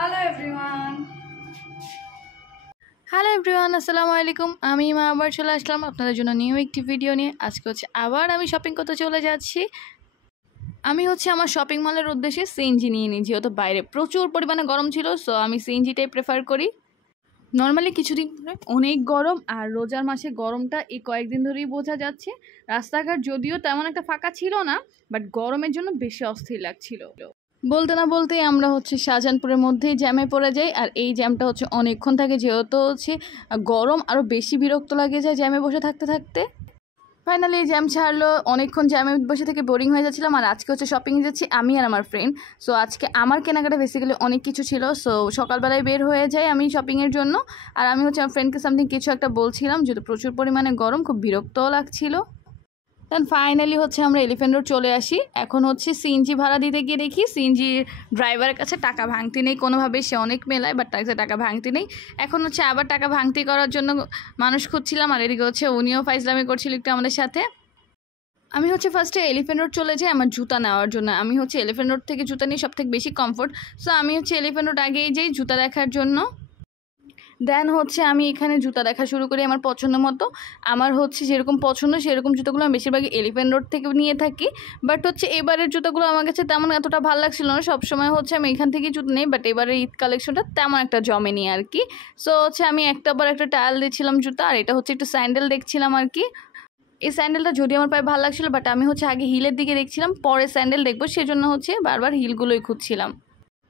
Hello everyone আসসালামু আলাইকুম। আমি মা আবার চলে আসলাম আপনাদের জন্য নিউ একটি ভিডিও নিয়ে। আজকে আবার আমি শপিং করতে চলে যাচ্ছি। আমি আমার শপিং মলের উদ্দেশ্যে সিএনজি নিয়ে নিই, যেহেতু বাইরে প্রচুর পরিমাণে গরম ছিল, সো আমি সিএনজিটাই প্রেফার করি। নর্মালি কিছুদিন ধরে অনেক গরম, আর রোজার মাসে গরমটা এই কয়েকদিন ধরেই বোঝা যাচ্ছে। রাস্তাঘাট যদিও তেমন একটা ফাঁকা ছিল না, বাট গরমের জন্য বেশি অস্থির লাগছিল। বলতে না বলতেই আমরা শাহজাহানপুরের মধ্যেই জ্যামে পড়ে যাই, আর এই জ্যামটা অনেকক্ষণ থাকে, যেহেতু গরম আরও বেশি বিরক্ত লাগে যায় জ্যামে বসে থাকতে থাকতে। ফাইনালি জ্যাম ছাড়লো, অনেকক্ষণ জ্যামে বসে থেকে বোরিং হয়ে যাচ্ছিলাম। আর আজকে শপিংয়ে যাচ্ছি আমি আর আমার ফ্রেন্ড। সো আজকে আমার কেনাকাটা বেসিক্যালি অনেক কিছু ছিল, সো সকালবেলায় বের হয়ে যাই আমি শপিংয়ের জন্য। আর আমি আমার ফ্রেন্ডকে সামথিং কিছু একটা বলছিলাম, যেহেতু প্রচুর পরিমাণে গরম, খুব বিরক্তও লাগছিল। দেন ফাইনালি আমরা এলিফ্যান্ট রোড চলে আসি। এখন সিএনজি ভাড়া দিতে গিয়ে দেখি সিএনজি ড্রাইভারের কাছে টাকা ভাঙতি নেই কোনোভাবে। সে অনেক মেলায়, বাট তার কাছে টাকা ভাঙতি নেই। এখন আবার টাকা ভাঙতি করার জন্য মানুষ খুঁজছিলাম, আর এদিকে উনিও ফাইজলামি করছিল একটু আমাদের সাথে। আমি ফার্স্টে এলিফ্যান্ট রোড চলে যাই আমার জুতা নেওয়ার জন্য। আমি এলিফ্যান্ট রোড থেকে জুতা নিয়ে সবথেকে বেশি কমফোর্ট, সো আমি এলিফ্যান্ট রোড আগেই যাই জুতা দেখার জন্য। দেন আমি এখানে জুতা দেখা শুরু করি আমার পছন্দ মতো। আমার যেরকম পছন্দ সেরকম জুতোগুলো আমি বেশিরভাগই এলিফ্যান্ট রোড থেকে নিয়ে থাকি। বাট এবারের জুতোগুলো আমার কাছে তেমন এতটা ভালো লাগছিল না। সবসময় আমি এখান থেকেই জুতো নেই, বাট এবারের ঈদ কালেকশনটা তেমন একটা জমেনি আর কি। সো আমি একটা ট্রায়াল দিচ্ছিলাম জুতা, আর এটা একটু স্যান্ডেল দেখছিলাম আর কি। এই স্যান্ডেলটা যদি আমার পায়ে ভালো লাগছিলো, বাট আমি আগে হিলের দিকে দেখছিলাম, পরে স্যান্ডেল দেখবো, সেজন্য বারবার হিলগুলোই খুঁজছিলাম।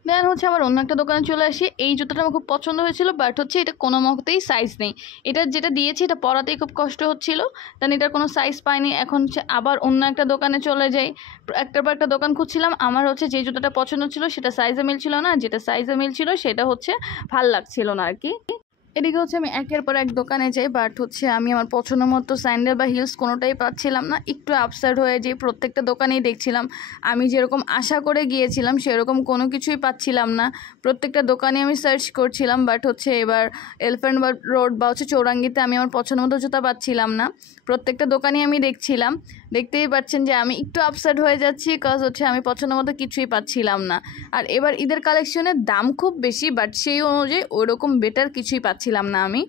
দেন আবার অন্য একটা দোকানে চলে আসি। এই জুতোটা আমার খুব পছন্দ হয়েছিল, বাট এটা কোনো মতেই সাইজ নেই। এটা যেটা দিয়েছি এটা পরাতেই খুব কষ্ট হচ্ছিল, দেন এটার কোনো সাইজ পাইনি। এখন আবার অন্য একটা দোকানে চলে যাই। একটার পর একটা দোকান খুঁজছিলাম। আমার যে জুতোটা পছন্দ ছিল সেটা সাইজে মিলছিল না, যেটা সাইজে মিলছিল সেটা ভাল লাগছিল না আর কি। এদিকে আমি একের পর এক দোকানে যাই, বাট আমি আমার পছন্দ মতো স্যান্ডেল বা হিলস কোনোটাই পাচ্ছিলাম না। একটু আপসেট হয়ে যাই, প্রত্যেকটা দোকানেই দেখছিলাম আমি যেরকম আশা করে গিয়েছিলাম সেরকম কোনো কিছুই পাচ্ছিলাম না। প্রত্যেকটা দোকানে আমি সার্চ করছিলাম, বাট এবার এলিফ্যান্ট রোড বা চৌরাঙ্গিতে আমি আমার পছন্দ মতো জুতা পাচ্ছিলাম না। প্রত্যেকটা দোকানেই আমি দেখছিলাম। দেখতেই পাচ্ছেন যে আমি একটু আপসেট হয়ে যাচ্ছি, বিকজ আমি পছন্দ মতো কিছুই পাচ্ছিলাম না। আর এবার ঈদের কালেকশনের দাম খুব বেশি, বাট সেই অনুযায়ী ওইরকম বেটার কিছুই পাচ্ছিলাম না আমি।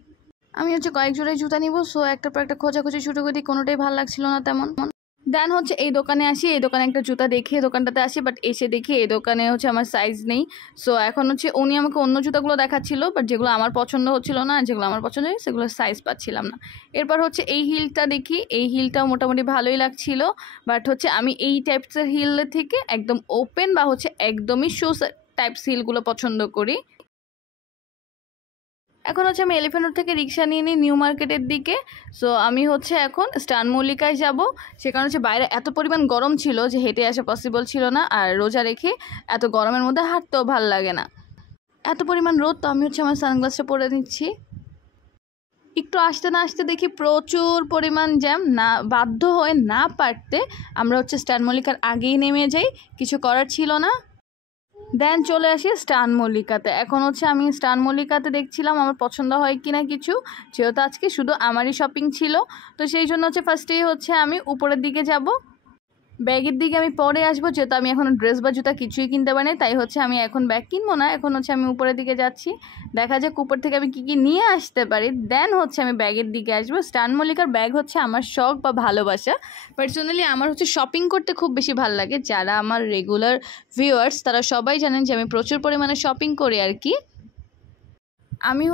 কয়েক জোড়াই জুতা নিব, সো একটার পর একটা খোঁজাখুঁজি শুরু করি, কোনোটাই ভালো লাগছিল না তেমন। দেন এই দোকানে আসি, এই দোকানে একটা জুতা দেখি এই দোকানটাতে আসি, বাট এসে দেখি এই দোকানে আমার সাইজ নেই। সো এখন উনি আমাকে অন্য জুতাগুলো দেখাচ্ছিল, বাট যেগুলো আমার পছন্দ হচ্ছিল না, যেগুলো আমার পছন্দ হয় সেগুলো সাইজ পাচ্ছিলাম না। এরপর এই হিলটা দেখি, এই হিলটাও মোটামুটি ভালোই লাগছিল, বাট আমি এই টাইপসের হিল থেকে একদম ওপেন বা একদমই শুজ টাইপস হিলগুলো পছন্দ করি। এখন আমি এলিফ্যান্ট রোড থেকে রিক্সা নিয়ে নিই নিউ মার্কেটের দিকে। সো আমি এখন স্টান মল্লিকায় যাব। সে কারণে বাইরে এত পরিমাণ গরম ছিল যে হেঁটে আসা পসিবল ছিল না, আর রোজা রেখে এত গরমের মধ্যে হাঁটতেও ভাল লাগে না, এত পরিমাণ রোদ। তো আমি আমার সানগ্লাসটা পরে নিচ্ছি। একটু আসতে না আসতে দেখি প্রচুর পরিমাণ জ্যাম, না বাধ্য হয়ে না পারতে আমরা স্টান মল্লিকার আগেই নেমে যাই, কিছু করার ছিল না। দেন চলে আসি স্টান মল্লিকাতে। এখন আমি স্টান মল্লিকাতে দেখছিলাম আমার পছন্দ হয় কিনা কিছু, যেহেতু আজকে শুধু আমারই শপিং ছিল, তো সেই জন্য ফার্স্টেই আমি উপরের দিকে যাব। ব্যাগের দিকে আমি পরে আসবো, যেহেতু আমি এখন ড্রেস বা জুতা কিছুই কিনতে পারি, তাই আমি এখন ব্যাগ কিনবো না। এখন আমি উপরের দিকে যাচ্ছি, দেখা যাক উপর থেকে আমি কী কী নিয়ে আসতে পারি। দেন আমি ব্যাগের দিকে আসবো। স্টান মল্লিকার ব্যাগ আমার শখ বা ভালোবাসা। পার্সোনালি আমার শপিং করতে খুব বেশি ভালো লাগে। যারা আমার রেগুলার ভিউয়ার্স তারা সবাই জানেন যে আমি প্রচুর পরিমাণে শপিং করি আর কি। আমি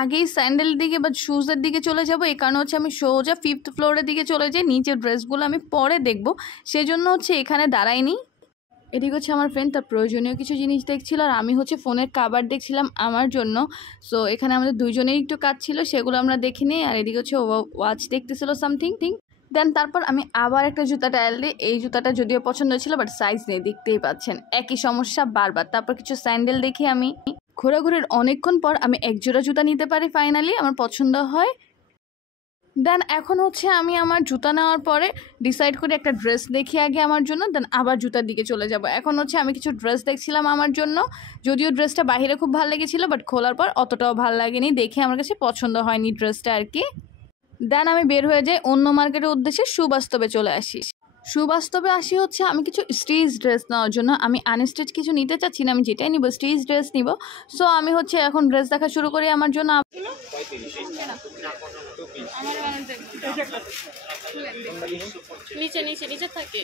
আগেই স্যান্ডেল দিকে বা শুজের দিকে চলে যাব, এই কারণে আমি সোজা 5th ফ্লোরের দিকে চলে যাই। নিচের ড্রেসগুলো আমি পরে দেখব, সেজন্য এখানে দাঁড়াইনি। এদিকে আমার ফ্রেন্ড তার প্রয়োজনীয় কিছু জিনিস দেখছিল, আর আমি ফোনের কাভার দেখছিলাম আমার জন্য। সো এখানে আমাদের দুইজনেরই একটু কাজ ছিল, সেগুলো আমরা দেখিনি। আর এদিকে ওয়াচ দেখতেছিল সামথিং। দেন তারপর আমি আবার একটা জুতা ট্রায়াল দিই। এই জুতাটা যদিও পছন্দ ছিল, বাট সাইজ নেই, দেখতেই পাচ্ছেন একই সমস্যা বারবার। তারপর কিছু স্যান্ডেল দেখি আমি। ঘোরাঘুরির অনেকক্ষণ পর আমি এক জোড়া জুতা নিতে পারি, ফাইনালি আমার পছন্দ হয়। দেন এখন আমি আমার জুতা নেওয়ার পরে ডিসাইড করি একটা ড্রেস দেখি আগে আমার জন্য, দেন আবার জুতার দিকে চলে যাব। এখন আমি কিছু ড্রেস দেখছিলাম আমার জন্য, যদিও ড্রেসটা বাইরে খুব ভালো লেগেছিলো, বাট খোলার পর অতটাও ভালো লাগেনি, দেখে আমার কাছে পছন্দ হয়নি ড্রেসটা আর কি। দেন আমি বের হয়ে যাই অন্য মার্কেটের উদ্দেশ্যে, সুবাস্তবে চলে আসি। সুবাস্তবে আসি হচ্ছে আমি কিছু স্টেজ ড্রেস নেওয়ার জন্য। আমি আনস্টিচ কিছু নিতে চাচ্ছি না, আমি যেটাই নিব স্টেজ ড্রেস নিব। সো আমি হচ্ছে এখন ড্রেস দেখা শুরু করি আমার জন্য। নিচে নিচে নিচে থাকে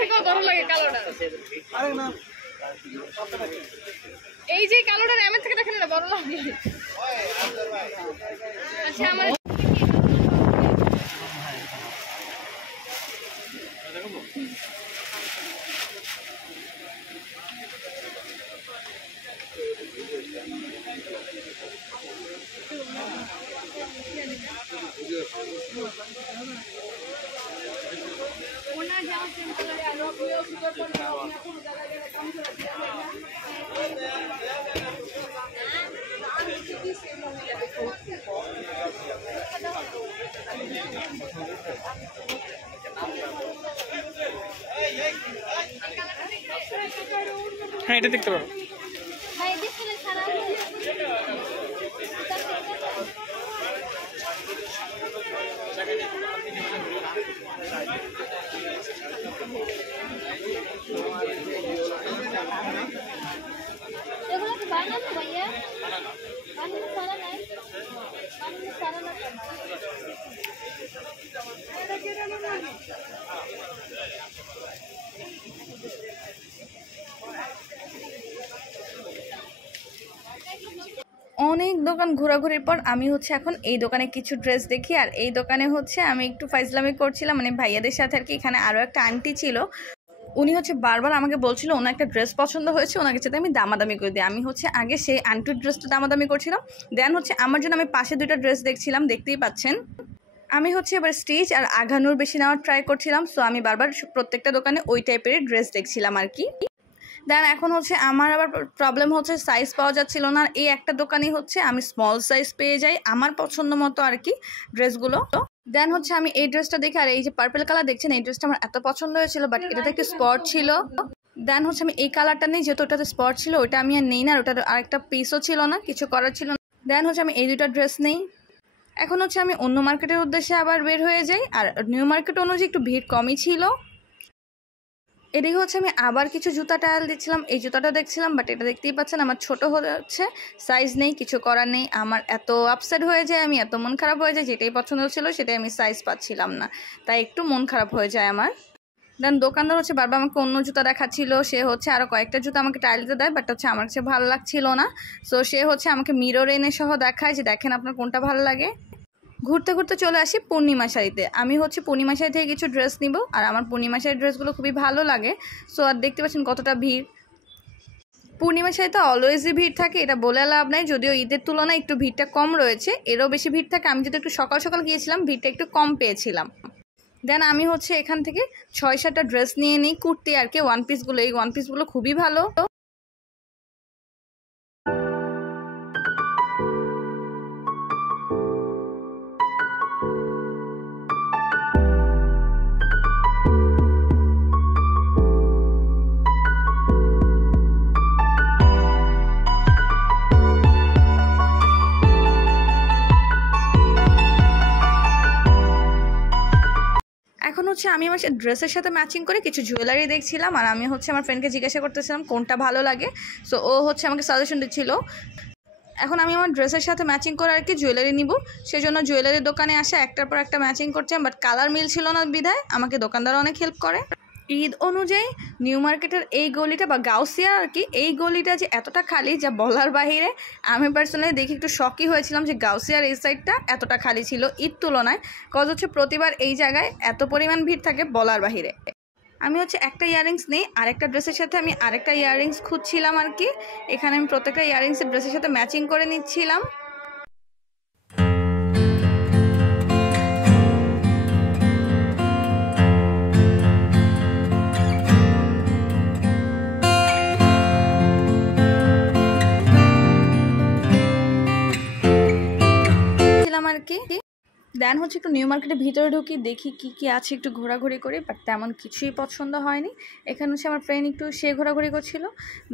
থেকেও বড় লাগে কালোটা। এই যে কালোটা এমের থেকে দেখেন না বড় লাগে। আচ্ছা আমার হ্যাঁ এটা দেখতে পারো। অনেক দোকান ঘোরাঘুরির পর আমি হচ্ছে এখন এই দোকানে কিছু ড্রেস দেখি। আর এই দোকানে হচ্ছে আমি একটু ফাইজলামি করছিলাম, মানে ভাইয়াদের সাথে আর কি। এখানে আরও একটা আন্টি ছিল, উনি হচ্ছে বারবার আমাকে বলছিল ওনার একটা ড্রেস পছন্দ হয়েছে, ওনাকে সাথে আমি দামাদামি করে দিই। আমি হচ্ছে আগে সেই আন্টির ড্রেসটা দামাদামি করছিলাম, দেন হচ্ছে আমার জন্য আমি পাশে দুইটা ড্রেস দেখছিলাম, দেখতেই পাচ্ছেন। আমি হচ্ছে এবার স্টিচ আর আঘানুর বেশি নেওয়ার ট্রাই করছিলাম। সো আমি বারবার প্রত্যেকটা দোকানে ওই টাইপের ড্রেস দেখছিলাম আর কি। দেন এখন হচ্ছে আমার আবার প্রবলেম হচ্ছে সাইজ পাওয়া যাচ্ছিল না। এই একটা দোকানই হচ্ছে আমি স্মল সাইজ পেয়ে যাই আমার পছন্দ মতো আর কি ড্রেসগুলো। দেন হচ্ছে আমি এই ড্রেসটা দেখি, আর এই যে পার্পল কালার দেখছেন এই ড্রেসটা আমার এত পছন্দ হয়েছিল, বাট এটাতে একটু স্পট ছিল। দেন হচ্ছে আমি এই কালারটা নেই, যেহেতু ওটাতে স্পট ছিল ওটা আমি আর নেই না, ওটার আরেকটা পিসও ছিল না, কিছু করার ছিল না। দেন হচ্ছে আমি এই দুটো ড্রেস নেই। এখন হচ্ছে আমি অন্য মার্কেটের উদ্দেশ্যে আবার বের হয়ে যাই। আর নিউ মার্কেট অনুযায়ী একটু ভিড় কমই ছিল। এদিকে হচ্ছে আমি আবার কিছু জুতা ট্রায়াল দিচ্ছিলাম, এই জুতাটা দেখছিলাম, বাট এটা দেখতেই পাচ্ছেন আমার ছোট হচ্ছে, সাইজ নেই, কিছু করার নেই। আমার এত আপসেট হয়ে যায়, আমি এত মন খারাপ হয়ে যায়, যেটাই পছন্দ ছিল সেটাই আমি সাইজ পাচ্ছিলাম না, তাই একটু মন খারাপ হয়ে যায় আমার। দেন দোকানদার হচ্ছে বারবার আমাকে অন্য জুতা দেখাচ্ছিল, সে হচ্ছে আরও কয়েকটা জুতা আমাকে ট্রায়াল দিতে দেয়, বাট হচ্ছে আমার কাছে ভালো লাগছিল না। সো সে হচ্ছে আমাকে মিরর এনে সহ দেখায় যে দেখেন আপনার কোনটা ভালো লাগে। ঘুরতে ঘুরতে চলে আসি পূর্ণিমা শাড়িতে। আমি হচ্ছে পূর্ণিমা শাড়ি থেকে কিছু ড্রেস নিব, আর আমার পূর্ণিমা শাড়ির ড্রেসগুলো খুবই ভালো লাগে। সো আর দেখতে পাচ্ছেন কতটা ভিড়। পূর্ণিমা শাড়িতে অলওয়েজই ভিড় থাকে, এটা বলে লাভ নাই, যদিও ঈদের তুলনায় একটু ভিড়টা কম রয়েছে, এরও বেশি ভিড় থাকে। আমি যদি একটু সকাল সকাল গিয়েছিলাম ভিড়টা একটু কম পেয়েছিলাম। দেন আমি হচ্ছে এখান থেকে 6-7টা ড্রেস নিয়ে নিই, কুর্তি আর কি, ওয়ান পিসগুলো। এই ওয়ান পিসগুলো খুবই ভালো। এখন হচ্ছে আমি আমার ড্রেসের সাথে ম্যাচিং করে কিছু জুয়েলারি দেখছিলাম, আর আমি হচ্ছে আমার ফ্রেন্ডকে জিজ্ঞাসা করতেছিলাম কোনটা ভালো লাগে। সো ও হচ্ছে আমাকে সাজেশন দিচ্ছিল। এখন আমি আমার ড্রেসের সাথে ম্যাচিং করে আর কি জুয়েলারি নিব, সেই জন্য জুয়েলারির দোকানে আসে একটার পর একটা ম্যাচিং করছে, বাট কালার মিল ছিল না বিধায় আমাকে দোকানদার অনেক হেল্প করে। ঈদ অনুযায়ী নিউ মার্কেটের এই গলিটা বা গাউসিয়া আর কি, এই গলিটা যে এতটা খালি যা বলার বাহিরে। আমি পার্সোনালি দেখি একটু শকই হয়েছিলাম যে গাউসিয়ার এই সাইডটা এতটা খালি ছিল ঈদ তুলনায়। কজ হচ্ছে প্রতিবার এই জায়গায় এত পরিমাণ ভিড় থাকে বলার বাহিরে। আমি হচ্ছে একটা ইয়াররিংস নেই, আরেকটা ড্রেসের সাথে আমি আরেকটা ইয়াররিংস খুঁজছিলাম আর কি। এখানে আমি প্রত্যেকটা ইয়াররিংসের ড্রেসের সাথে ম্যাচিং করে নিচ্ছিলাম। আর কি দেন হচ্ছে একটু নিউ মার্কেটের ভিতরে ঢুকি, দেখি কি কি আছে, একটু ঘোরাঘুরি করি, বাট তেমন কিছুই পছন্দ হয়নি। এখানে হচ্ছে আমার ফ্রেন্ড একটু সে ঘোরাঘুরি করছিল,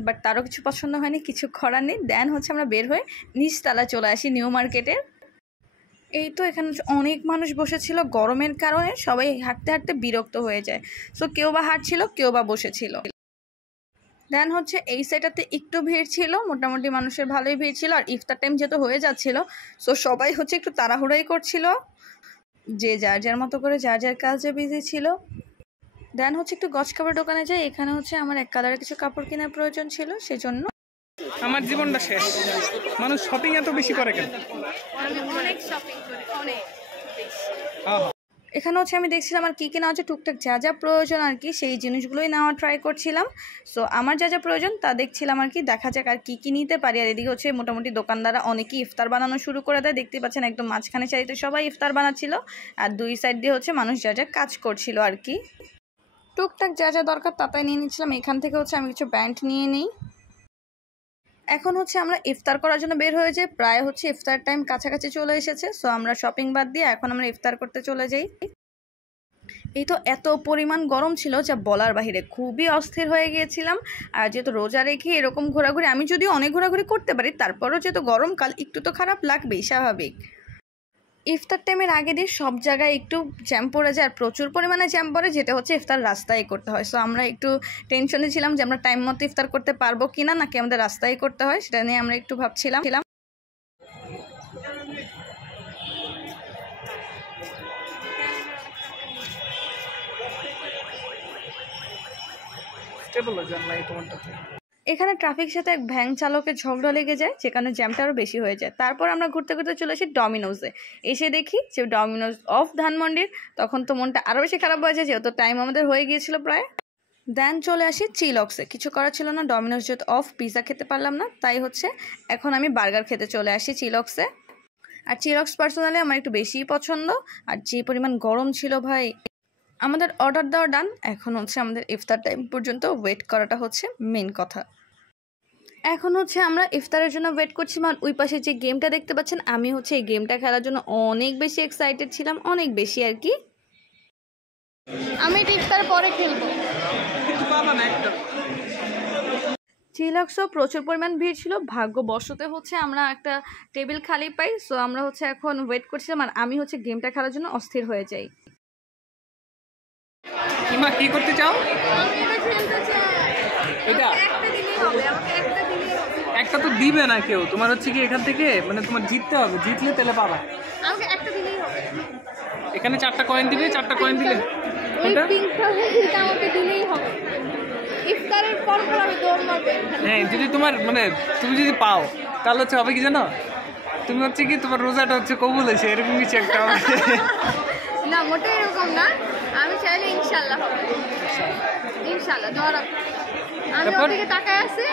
বাট তারও কিছু পছন্দ হয়নি, কিছু করার নেই। দেন হচ্ছে আমরা বের হয়ে নিচতলা চলে আসি নিউ মার্কেটের। এই তো এখানে অনেক মানুষ বসেছিল, গরমের কারণে সবাই হাঁটতে হাঁটতে বিরক্ত হয়ে যায়। সো কেউ বা হাঁটছিল, কেউ বা বসেছিল। দেন হচ্ছে এই সাইডটাতে একটু ভিড় ছিল, মোটামুটি মানুষের ভালোই ভিড় ছিল। আর ইফতার টাইম যেহেতু হয়ে যাচ্ছিল, সো সবাই হচ্ছে একটু তাড়াহুড়াই করছিল, যে যার যার মতো করে যার যার কাজে বিজি ছিল। দেন হচ্ছে একটু গজ কাপড় দোকানে যাই, এখানে হচ্ছে আমার এক কালারের কিছু কাপড় কেনার প্রয়োজন ছিল, সেজন্য। আমার জীবনটা শেষ। মানুষ শপিং এত বেশি করে কেন? আমি অনেক শপিং করি, অনেক বেশি। এখানে হচ্ছে আমি দেখছিলাম আর কি কেনা হচ্ছে, টুকটাক যা যা প্রয়োজন আর কি সেই জিনিসগুলোই নেওয়া ট্রাই করছিলাম। সো আমার যা যা প্রয়োজন তা দেখছিলাম আর কি, দেখা যাক আর কি নিতে পারি। আর এদিকে হচ্ছে মোটামুটি দোকানদাররা অনেকেই ইফতার বানানো শুরু করে দেয়, দেখতে পাচ্ছেন একদম মাঝখানে সারিতে সবাই ইফতার বানাচ্ছিল, আর দুই সাইড দিয়ে হচ্ছে মানুষ যা যা কাজ করছিল আর কি। টুকটাক যা যা দরকার তাই নিয়ে নিচ্ছিলাম। এখান থেকে হচ্ছে আমি কিছু ব্যান্ড নিয়ে নিই। এখন হচ্ছে আমরা ইফতার করার জন্য বের হয়ে যাই, প্রায় হচ্ছে ইফতার টাইম কাছাকাছি চলে এসেছে। সো আমরা শপিং বাদ দিয়ে এখন আমরা ইফতার করতে চলে যাই। এই তো এত পরিমাণ গরম ছিল যা বলার বাহিরে, খুবই অস্থির হয়ে গিয়েছিলাম। আর যেহেতু রোজা রেখে এরকম ঘোরাঘুরি, আমি যদিও অনেক ঘোরাঘুরি করতে পারি, তারপরও যেহেতু গরমকাল একটু তো খারাপ লাগবেই, স্বাভাবিক। ইফতার টাইমের আগে দিয়ে সব জায়গায় একটু জ্যাম পড়ে যায়, আর প্রচুর পরিমাণে জ্যাম পড়ে, যেটা হচ্ছে ইফতার রাস্তায় করতে হয়। সো আমরা একটু টেনশনে ছিলাম যে আমরা টাইম মতো ইফতার করতে পারবো কিনা, নাকি আমাদের রাস্তায় করতে হয়, সেটা নিয়ে আমরা একটু ভাবছিলাম। এখানে ট্রাফিক সাথে এক ভ্যান চালকের ঝগড়া লেগে যায়, যেখানে জ্যামটা আরও বেশি হয়ে যায়। তারপর আমরা ঘুরতে ঘুরতে চলে আসি ডমিনোজে। এসে দেখি যে ডমিনোজ অফ ধানমন্ডির, তখন তো মনটা আরও বেশি খারাপ হয়ে যায়, যেহেতু টাইম আমাদের হয়ে গিয়েছিল প্রায়। দেন চলে আসি চিলক্সে, কিছু করা ছিল না, ডমিনোজ যেহেতু অফ, পিৎজা খেতে পারলাম না, তাই হচ্ছে এখন আমি বার্গার খেতে চলে আসি চিলক্সে। আর চিলক্স পার্সোনালি আমার একটু বেশিই পছন্দ। আর যে পরিমাণ গরম ছিল ভাই, আমাদের অর্ডার দেওয়া ডান, এখন হচ্ছে আমাদের ইফতার টাইম পর্যন্ত ওয়েট করাটা হচ্ছে মেন কথা। এখন হচ্ছে আমরা ইফতারের জন্য ওয়েট করছি। মানে ওই পাশে যে গেমটা দেখতে পাচ্ছেন, আমি হচ্ছে এই গেমটা খেলার জন্য অনেক বেশি এক্সাইটেড ছিলাম, অনেক বেশি আর কি। আমি এটা ইফতার পরে খেলবো। চিলক্সও প্রচুর পরিমাণ ভিড় ছিল, ভাগ্যবশতে হচ্ছে আমরা একটা টেবিল খালি পাই। সো আমরা হচ্ছে এখন ওয়েট করছিলাম, আর আমি হচ্ছে গেমটা খেলার জন্য অস্থির হয়ে যাই। ইমা কি করতে চাও? এটা একটা তো দিবে না কেউ, তোমার হচ্ছে কি এখান থেকে মানে তোমার জিততে হবে, জিতলে তাহলে পাবা। আমাকে একটা দিলেই হবে। এখানে 4টা কয়েন দিবে, 4টা কয়েন দিলে ওই পিঙ্ক কালারটা আমাকে দিলেই হবে। ইফতারের পর আমি দৌড় মারবো। হ্যাঁ, যদি তোমার মানে তুমি যদি পাও তাহলে হচ্ছে হবে কি জানো, তুমি হচ্ছে কি তোমার রোজাটা হচ্ছে কবুল হয়েছে, এরকম কিছু একটা হবে। না, মোটেই এরকম না, আমি চাইলে ইনশাল্লাহ হবে, ইনশাল্লাহ দোয়া রাখবো। আমি ওর দিকে তাকায় আছে,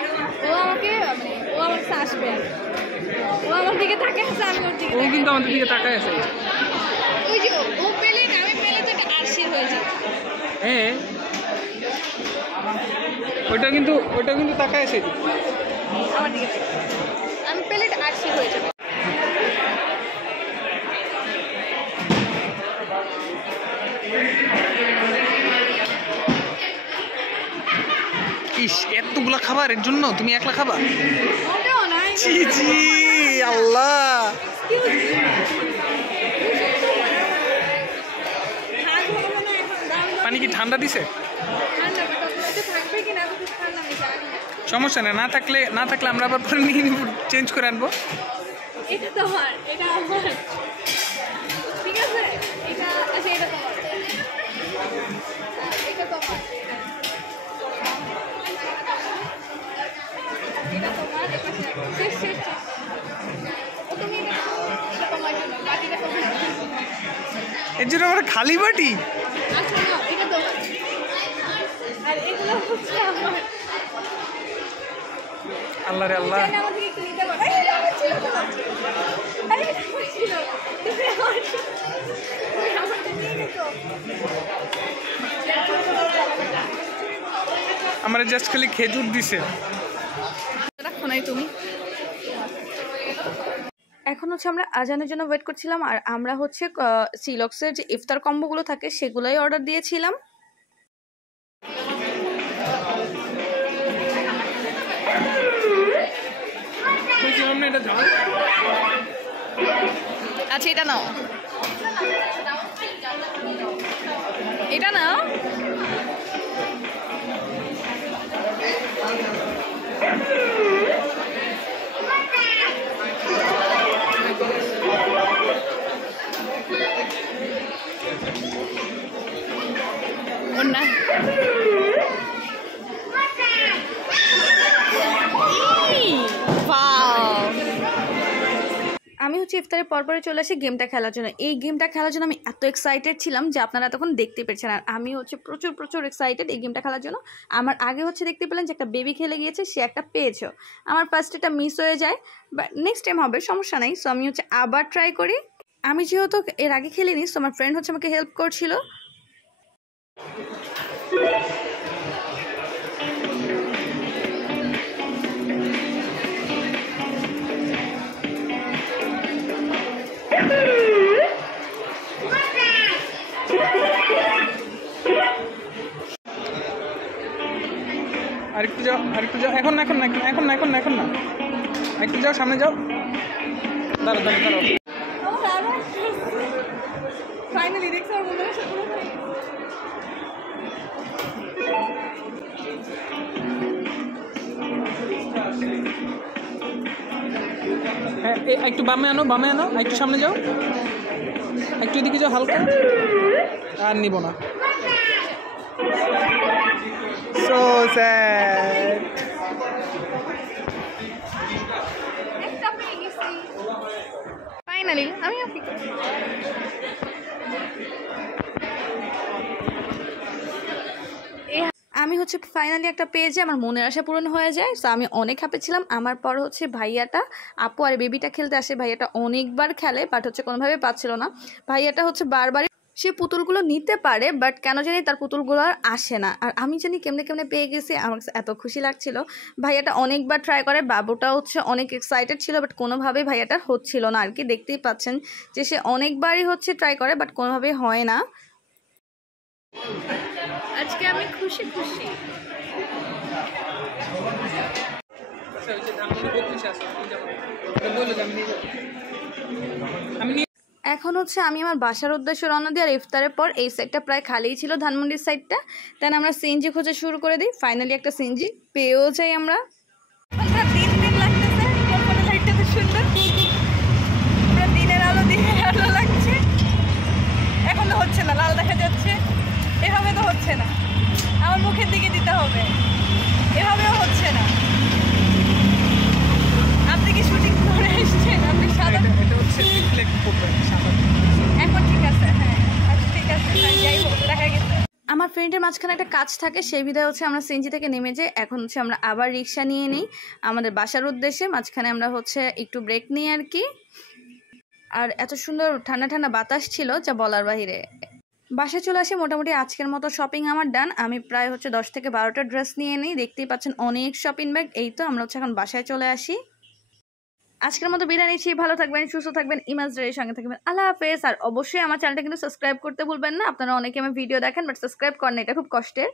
ও আমাকে মানে ও আমার কাছে আসবে, ও আমার দিকে তাকায় আছে, আমি ওর দিকে, ও কিন্তু আমাদের দিকে তাকায় আছে। ওই যে ও পেলে আমি পেলে তো একটা আরশির হয়ে যাবে। হ্যাঁ, ওইটা কিন্তু তাকায় আছে আমার দিকে, আমি পেলে একটা আরশির হয়ে যাবে। ইস, এতগুলা খাবারের জন্য তুমি একলা খাবা? ওটাও নাই। জি জি, আল্লাহ। পানি কি ঠান্ডা দিছে? সমস্যা নেই, না থাকলে আমরা আবার পরে নিয়ে নিব, চেঞ্জ করে আনবো। এটা তোমার, এটা আমার, ঠিক আছে? এটা আচ্ছা, এটা তোমার, এটা তোমার, এটা তোমার, শেষ শেষ শেষ। ও তুমি এটা তোমার জন্য, বাকিটা তোমার। এর জন্য আমার খালি বাটি? আচ্ছা না, এটা তোমার, আর এগুলো হচ্ছে আমার। আল্লাহ রে আল্লাহ। এটা আমাকে একটু নিতে পারো। এই আমার ছিল তো, আরে এটা আমার ছিল, তুমি আমারটা নিয়ে নিতো। আমার জাস্ট খালি খেজুর দিছে। রাখো নাই তুমি। এখন হচ্ছে আমরা আজানের জন্য ওয়েট করছিলাম, আর আমরা হচ্ছে চিলক্সের যে ইফতার কম্বোগুলো থাকে সেগুলোই অর্ডার দিয়েছিলাম। আচ্ছা এটা নাও, এটা নাও। না আমি হচ্ছে ইফতারের পরপরে চলে আসি গেমটা খেলার জন্য। এই গেমটা খেলার জন্য আমি এত এক্সাইটেড ছিলাম যে আপনারা তখন দেখতে পেরেছেন, আর আমি হচ্ছে প্রচুর এক্সাইটেড এই গেমটা খেলার জন্য। আমার আগে হচ্ছে দেখতে পেলেন যে একটা বেবি খেলে গিয়েছে, সে একটা পেয়েছো। আমার ফার্স্ট এটা মিস হয়ে যায়, বাট নেক্সট টাইম হবে, সমস্যা নাই। সো আমি হচ্ছে আবার ট্রাই করি। আমি যেহেতু এর আগে খেলিনি, সো আমার ফ্রেন্ড হচ্ছে আমাকে হেল্প করছিল। আরেকটু যাও, আরেকটু যাও। এখন না, এখন না, এখন না, এখন না, এখন না, একটু যাও, সামনে যাও। দাঁড়াও দাঁড়াও দাঁড়াও। ফাইনালি দেখছো আর মনে হচ্ছে হ্যাঁ, একটু বামে আনো, বামে আনো, একটু সামনে যাও, একটু এদিকে যাও হালকা। আর নিব না। So sad. ফাইনালি আমি হচ্ছে ফাইনালি একটা পেজে আমার মনের আশা পূরণ হয়ে যায়। সো আমি অনেক হ্যাপি ছিলাম। আমার পর হচ্ছে ভাইয়াটা, আপু আর বেবিটা খেলতে আসে। ভাইয়াটা অনেকবার খেলে, বাট হচ্ছে কোনোভাবে পাচ্ছিল না। ভাইয়াটা হচ্ছে বারবারই সে পুতুলগুলো নিতে পারে, বাট কেন জানি তার পুতুলগুলো আর আসে না। আর আমি জানি কেমনে পেয়ে গেছি, আমার এত খুশি লাগছিল। ভাইয়াটা অনেকবার ট্রাই করে, বাবুটা হচ্ছে অনেক এক্সাইটেড ছিল, বাট কোনোভাবেই ভাইয়াটার হচ্ছিল না আর কি। দেখতেই পাচ্ছেন যে সে অনেকবারই হচ্ছে ট্রাই করে, বাট কোনোভাবেই হয় না। আজকে আমি খুশি। এখন হচ্ছে আমি আমার বাসার উদ্দেশ্যে রওনা দিই। আর ইফতারের পর এই সাইডটা প্রায় খালিই ছিল, ধানমন্ডির সাইডটা। দেন আমরা সিএনজি খোঁজা শুরু করে দিই। ফাইনালি একটা সিএনজি পেয়েও যাই আমরা। দিনের আলো লাগছে। এখন তো হচ্ছে না, লাল দেখা যাচ্ছে। এভাবে তো হচ্ছে না, আমার মুখের দিকে দিতে হবে। এভাবেও হচ্ছে না। আপনি কি শুটিং করে এসেছেন? আপনি সাদা এখন ঠিক আছে? হ্যাঁ আচ্ছা ঠিক আছে, যাই হোক দেখা গেছে। আমার ফ্রেন্ডের মাঝখানে একটা কাজ থাকে, সেই বিধায় হচ্ছে আমরা সিএনজি থেকে নেমে যাই। এখন হচ্ছে আমরা আবার রিক্সা নিয়ে নিই আমাদের বাসার উদ্দেশ্যে। মাঝখানে আমরা হচ্ছে একটু ব্রেক নিই আর কি। আর এত সুন্দর ঠান্ডা বাতাস ছিল যা বলার বাহিরে। বাসায় চলে আসি। মোটামুটি আজকের মতো শপিং আমার ডান। আমি প্রায় হচ্ছে 10 থেকে 12টা ড্রেস নিয়ে নিই। দেখতেই পাচ্ছেন অনেক শপিং ব্যাগ। এই তো আমরা হচ্ছে এখন বাসায় চলে আসি। আজকের মতো বিদায় নিচ্ছি। ভালো থাকবেন, সুস্থ থাকবেন, eimasdiary সঙ্গে থাকবেন। আল্লাহ হাফেজ। আর অবশ্যই আমার চ্যানেলটা কিন্তু সাবস্ক্রাইব করতে ভুলবেন না। আপনারা অনেকে আমার ভিডিও দেখেন বাট সাবস্ক্রাইব করেন, এটা খুব কষ্টের।